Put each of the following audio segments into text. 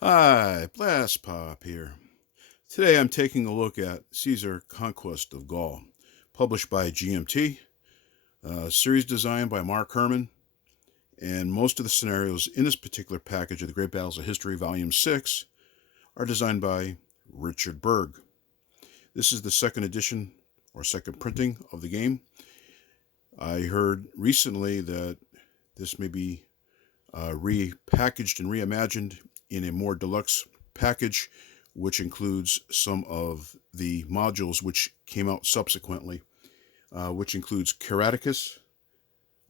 Hi, Blastpop here. Today I'm taking a look at Caesar Conquest of Gaul, published by GMT, a series designed by Mark Herman, and most of the scenarios in this particular package of the Great Battles of History, Volume 6, are designed by Richard Berg. This is the second edition, or second printing, of the game. I heard recently that this may be repackaged and reimagined in a more deluxe package, which includes some of the modules which came out subsequently, which includes Caraticus,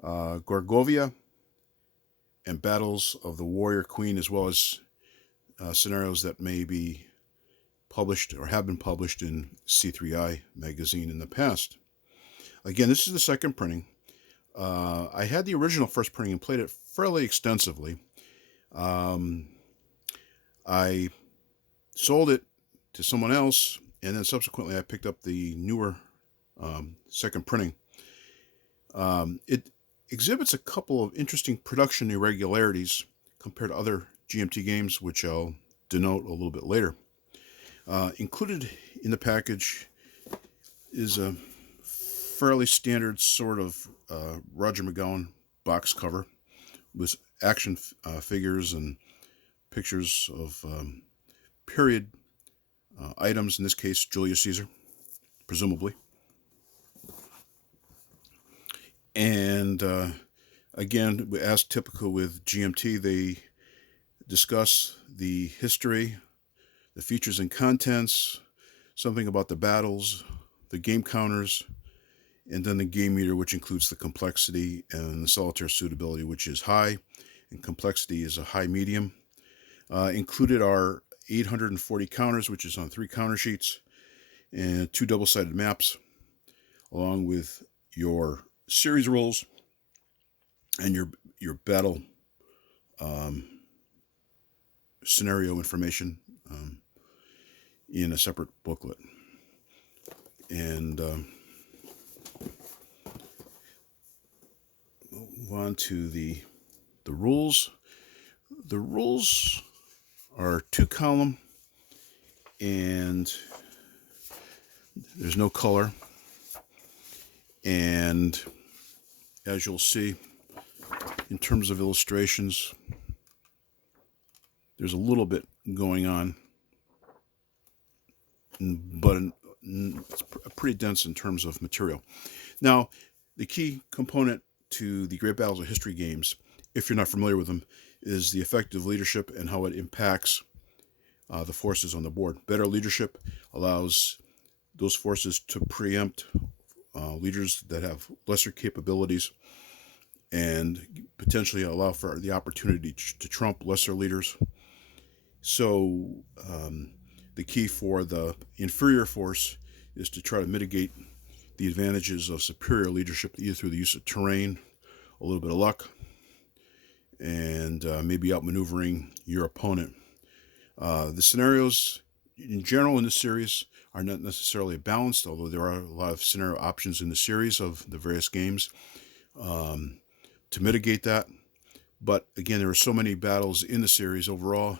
Gorgovia, and Battles of the Warrior Queen, as well as scenarios that may be published or have been published in C3I magazine in the past. Again, this is the second printing. I had the original first printing and played it fairly extensively. I sold it to someone else, and then subsequently I picked up the newer second printing. It exhibits a couple of interesting production irregularities compared to other GMT games, which I'll denote a little bit later. Included in the package is a fairly standard sort of Roger McGowan box cover with action figures and pictures of period items, in this case Julius Caesar, presumably. And again, as typical with GMT, they discuss the history, the features and contents, something about the battles, the game counters, and then the game meter, which includes the complexity and the solitaire suitability, which is high, and complexity is a high medium. Included are 840 counters, which is on 3 counter sheets, and 2 double-sided maps, along with your series rules and your battle scenario information in a separate booklet. And move on to the rules. The rules are 2-column, and there's no color. And as you'll see, in terms of illustrations, there's a little bit going on, but it's pretty dense in terms of material. Now, the key component to the Great Battles of History games, if you're not familiar with them, is the effective leadership and how it impacts the forces on the board. Better leadership allows those forces to preempt leaders that have lesser capabilities and potentially allow for the opportunity to trump lesser leaders. So the key for the inferior force is to try to mitigate the advantages of superior leadership, either through the use of terrain, a little bit of luck, and maybe outmaneuvering your opponent. The scenarios in general in this series are not necessarily balanced, although there are a lot of scenario options in the series of the various games to mitigate that. But again, there are so many battles in the series overall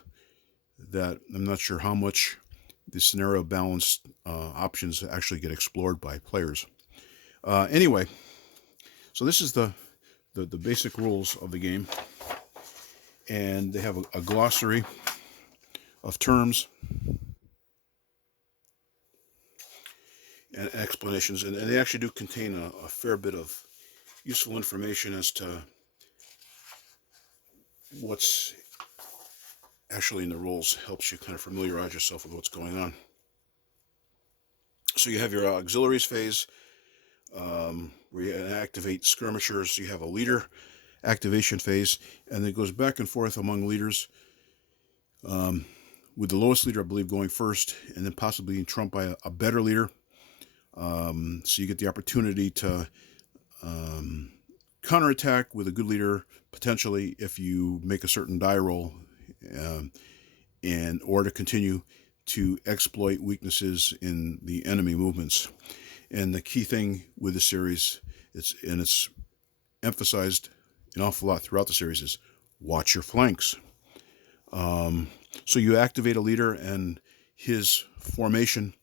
that I'm not sure how much the scenario balanced options actually get explored by players. Anyway, so this is the basic rules of the game, and they have a glossary of terms and explanations, and they actually do contain a fair bit of useful information as to what's actually in the rules. Helps you kind of familiarize yourself with what's going on. So you have your auxiliaries phase, where you activate skirmishers. You have a leader activation phase, and it goes back and forth among leaders, with the lowest leader, I believe, going first, and then possibly being trumped by a better leader. So you get the opportunity to counterattack with a good leader, potentially, if you make a certain die roll, or to continue to exploit weaknesses in the enemy movements. And the key thing with the series, it's emphasized an awful lot throughout the series, is watch your flanks. So you activate a leader and his formation.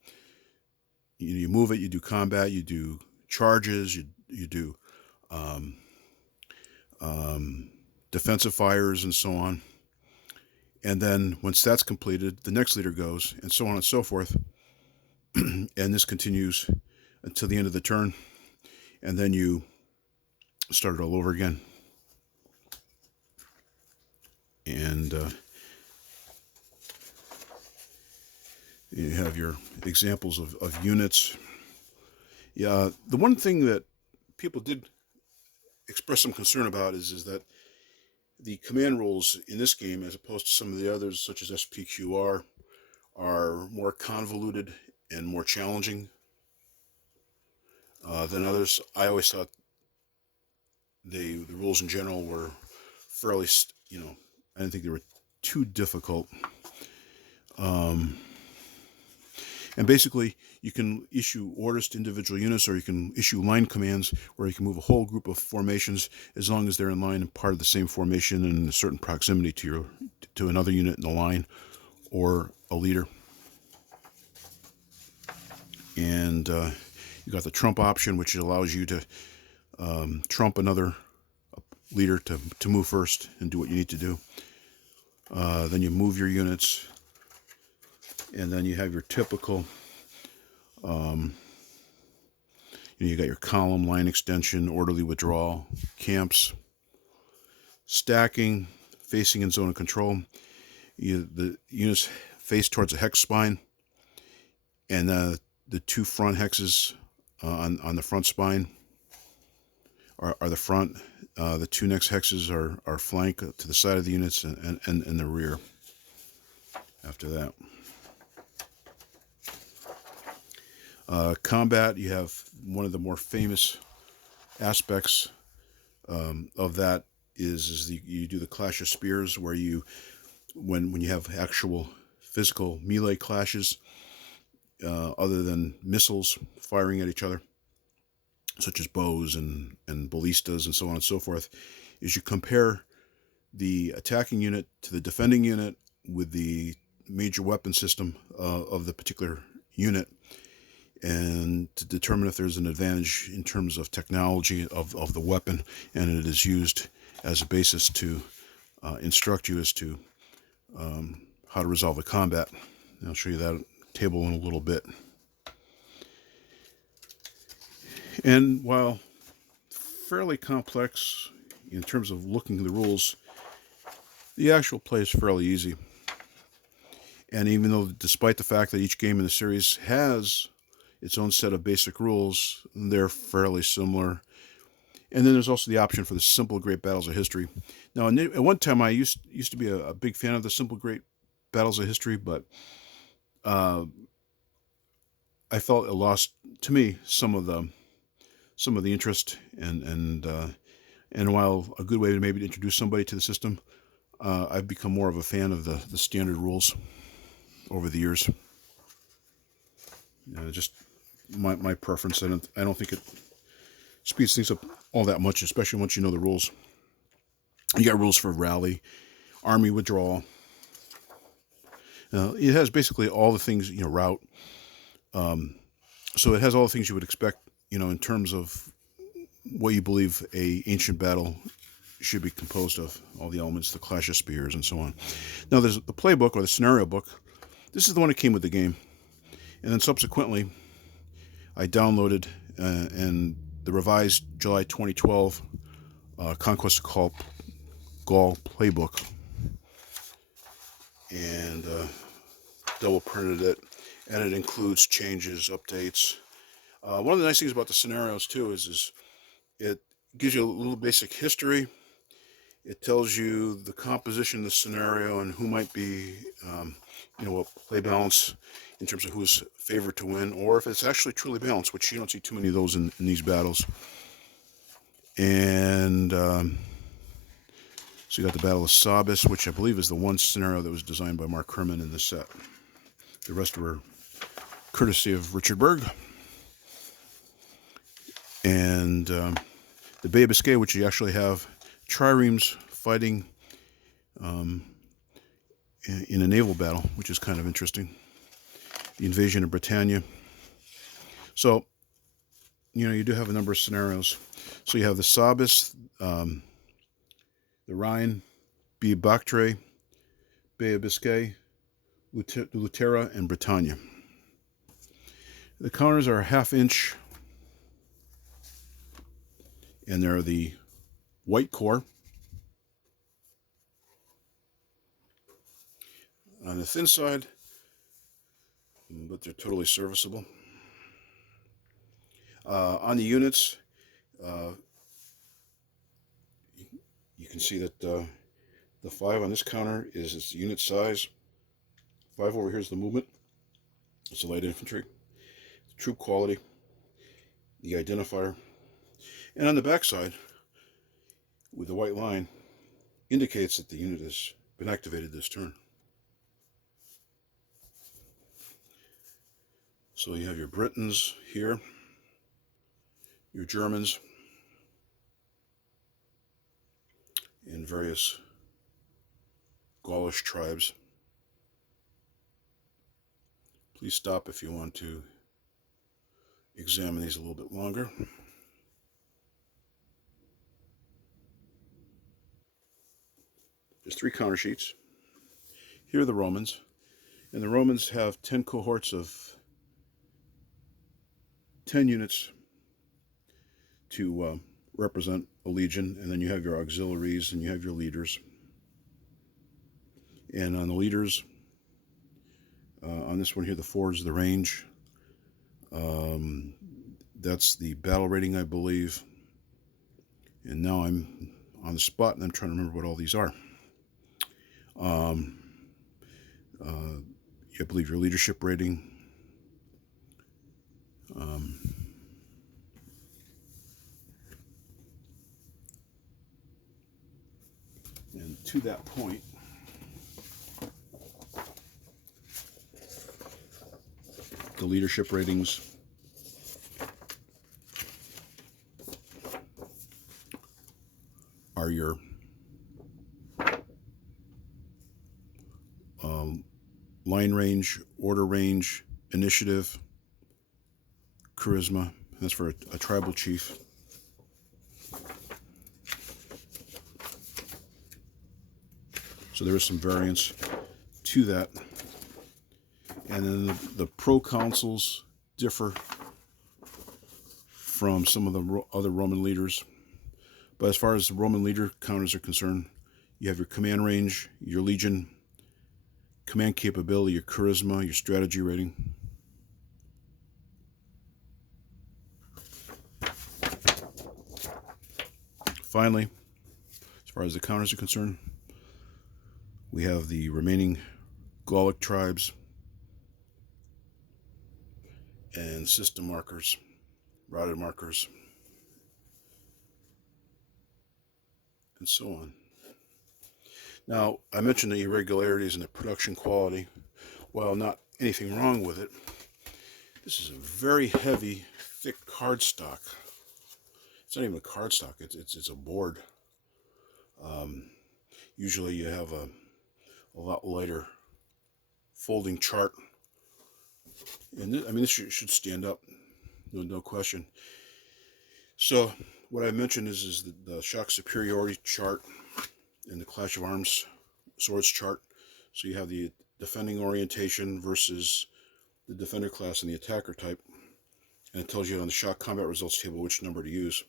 You move it. You do combat. You do charges. You do defensive fires and so on. And then once that's completed, the next leader goes, and so on and so forth. And this continues until the end of the turn, and then you start it all over again. And you have your examples of units. Yeah, the one thing that people did express some concern about is that the command rules in this game, as opposed to some of the others, such as SPQR, are more convoluted and more challenging than others. I always thought the rules in general were fairly, I didn't think they were too difficult. And basically, you can issue orders to individual units, or you can issue line commands where you can move a whole group of formations as long as they're in line and part of the same formation and in a certain proximity to another unit in the line or a leader. And you got the trump option, which allows you to trump another leader to move first and do what you need to do. Then you move your units, and then you have your typical, you got your column, line extension, orderly withdrawal, camps, stacking, facing in zone of control. The units face towards a hex spine, and the two front hexes on the front spine are the front. The two next hexes are flank to the side of the units and the rear after that. Combat, you have one of the more famous aspects of that is you do the clash of spears, where when you have actual physical melee clashes, other than missiles firing at each other, such as bows and ballistas and so on and so forth, is you compare the attacking unit to the defending unit with the major weapon system of the particular unit, and to determine if there's an advantage in terms of technology of the weapon, and it is used as a basis to instruct you as to how to resolve a combat. And I'll show you that table in a little bit. And while fairly complex in terms of looking at the rules, the actual play is fairly easy. And even though, despite the fact that each game in the series has its own set of basic rules, they're fairly similar. And then there's also the option for the simple Great Battles of History. Now, at one time, I used to be a big fan of the simple Great Battles of History, but I felt it lost, to me, some of the interest, and while a good way to maybe introduce somebody to the system, I've become more of a fan of the standard rules over the years. Just my preference. I don't think it speeds things up all that much, especially once you know the rules. You got rules for rally, army withdrawal. It has basically all the things, route. So it has all the things you would expect, in terms of what you believe a ancient battle should be composed of, all the elements, the clash of spears and so on. Now there's the playbook, or the scenario book. This is the one that came with the game. And then subsequently, I downloaded and the revised July 2012 Conquest of Gaul Playbook, and double printed it, and it includes changes, updates. One of the nice things about the scenarios too is it gives you a little basic history. It tells you the composition of the scenario and who might be, a play balance in terms of who's favored to win, or if it's actually truly balanced, which you don't see too many of those in these battles. And so you got the Battle of Sabis, which I believe is the one scenario that was designed by Mark Herman in this set. The rest were courtesy of Richard Berg. And the Bay of Biscay, which you actually have triremes fighting in a naval battle, which is kind of interesting. The Invasion of Britannia. So, you do have a number of scenarios. So you have the Sabis, the Rhine, Bay Bactre, Bay of Biscay, Lutera, and Britannia. The counters are a half-inch, and they're the white core. On the thin side, but they're totally serviceable. On the units, you can see that the 5 on this counter is its unit size. 5 over here is the movement. It's the light infantry. The troop quality. The identifier. And on the back side, with the white line, indicates that the unit has been activated this turn. So you have your Britons here, your Germans, and various Gaulish tribes. Please stop if you want to examine these a little bit longer. There's 3 counter sheets. Here are the Romans, and the Romans have 10 cohorts of 10 units to represent a legion, and then you have your auxiliaries and you have your leaders. And on the leaders, on this one here, the 4 is the range. That's the battle rating, I believe. And now I'm on the spot and I'm trying to remember what all these are. I believe your leadership rating. And to that point, the leadership ratings are your line range, order range, initiative, charisma. That's for a tribal chief. So there is some variance to that. And then the proconsuls differ from some of the other Roman leaders. But as far as the Roman leader counters are concerned, you have your command range, your legion, command capability, your charisma, your strategy rating. Finally, as far as the counters are concerned, we have the remaining Gallic tribes and system markers, routed markers, and so on. Now, I mentioned the irregularities in the production quality. While not anything wrong with it, this is a very heavy, thick cardstock. It's not even a cardstock, it's a board. Usually you have a lot lighter folding chart. And this should stand up, no question. So what I mentioned is the shock superiority chart and the clash of arms swords chart. So you have the defending orientation versus the defender class and the attacker type. And it tells you on the shock combat results table which number to use.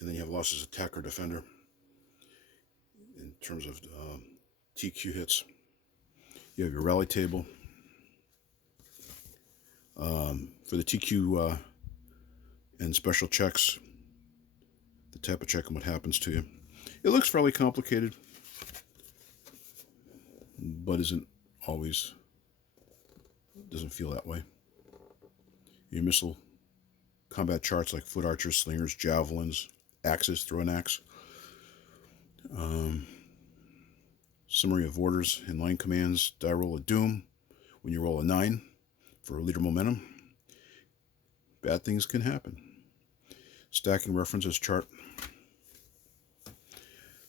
And then you have losses attacker defender in terms of TQ hits. You have your rally table. For the TQ and special checks, the type of check and what happens to you. It looks fairly complicated, but doesn't feel that way. Your missile combat charts like foot archers, slingers, javelins, axes, throw an axe. Summary of orders and line commands. Die roll of doom. When you roll a 9 for leader momentum, bad things can happen. Stacking references chart.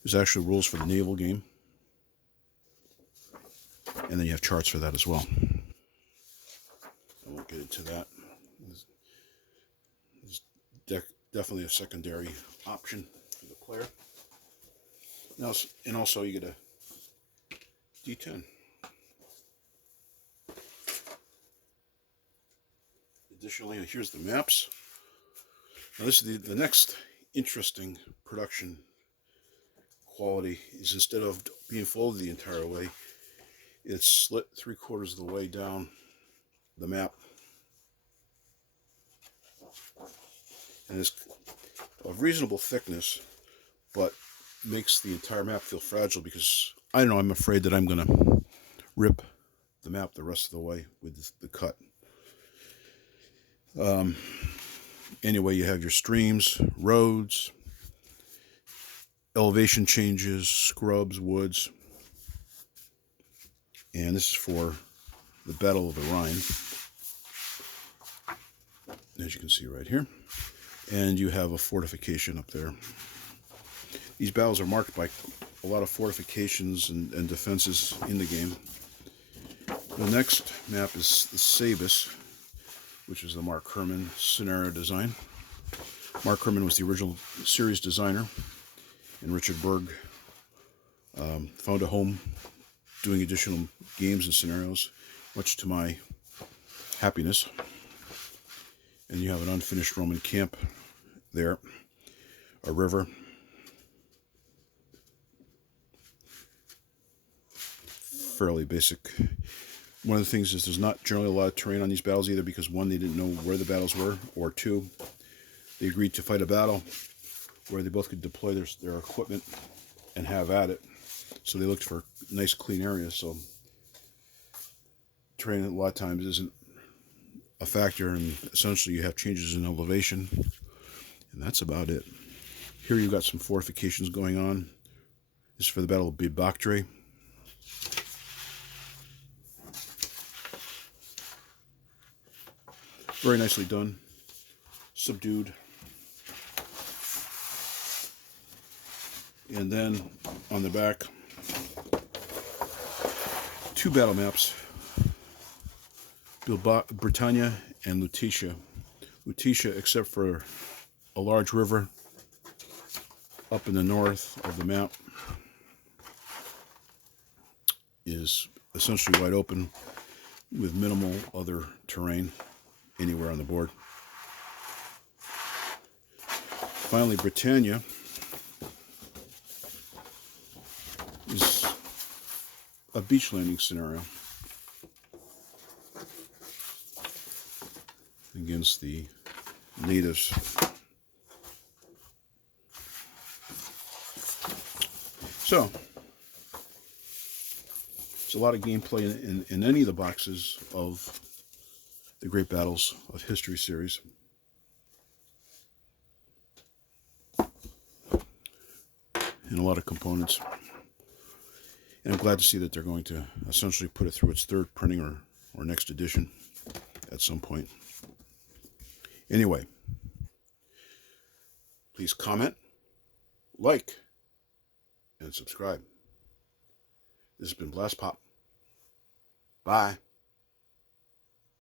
There's actually rules for the naval game. And then you have charts for that as well. I won't get into that. It's definitely a secondary option for the player. Now, and also you get a D10. Additionally, here's the maps. Now this is the next interesting production quality is instead of being folded the entire way, it's slit 3/4 of the way down the map. And it's of reasonable thickness, but makes the entire map feel fragile because, I don't know, I'm afraid that I'm going to rip the map the rest of the way with the cut. Anyway, you have your streams, roads, elevation changes, scrubs, woods. And this is for the Battle of the Rhine, as you can see right here. And you have a fortification up there. These battles are marked by a lot of fortifications and defenses in the game. The next map is the Sabus, which is the Mark Herman scenario design. Mark Herman was the original series designer, and Richard Berg found a home doing additional games and scenarios, much to my happiness. And you have an unfinished Roman camp there, a river, fairly basic. One of the things is there's not generally a lot of terrain on these battles either because, one, they didn't know where the battles were, or two, they agreed to fight a battle where they both could deploy their equipment and have at it. So they looked for nice clean areas. So terrain a lot of times isn't a factor, and essentially you have changes in elevation, and that's about it. Here you've got some fortifications going on. This is for the Battle of Bibactre. Very nicely done, subdued. And then on the back, two battle maps, Britannia and Lutetia. Lutetia, except for a large river up in the north of the map, is essentially wide open with minimal other terrain anywhere on the board. Finally, Britannia is a beach landing scenario against the natives. So, there's a lot of gameplay in any of the boxes of the Great Battles of History series. And a lot of components. And I'm glad to see that they're going to essentially put it through its third printing or next edition at some point. Anyway, please comment, like, and subscribe. This has been Blastpop. Bye.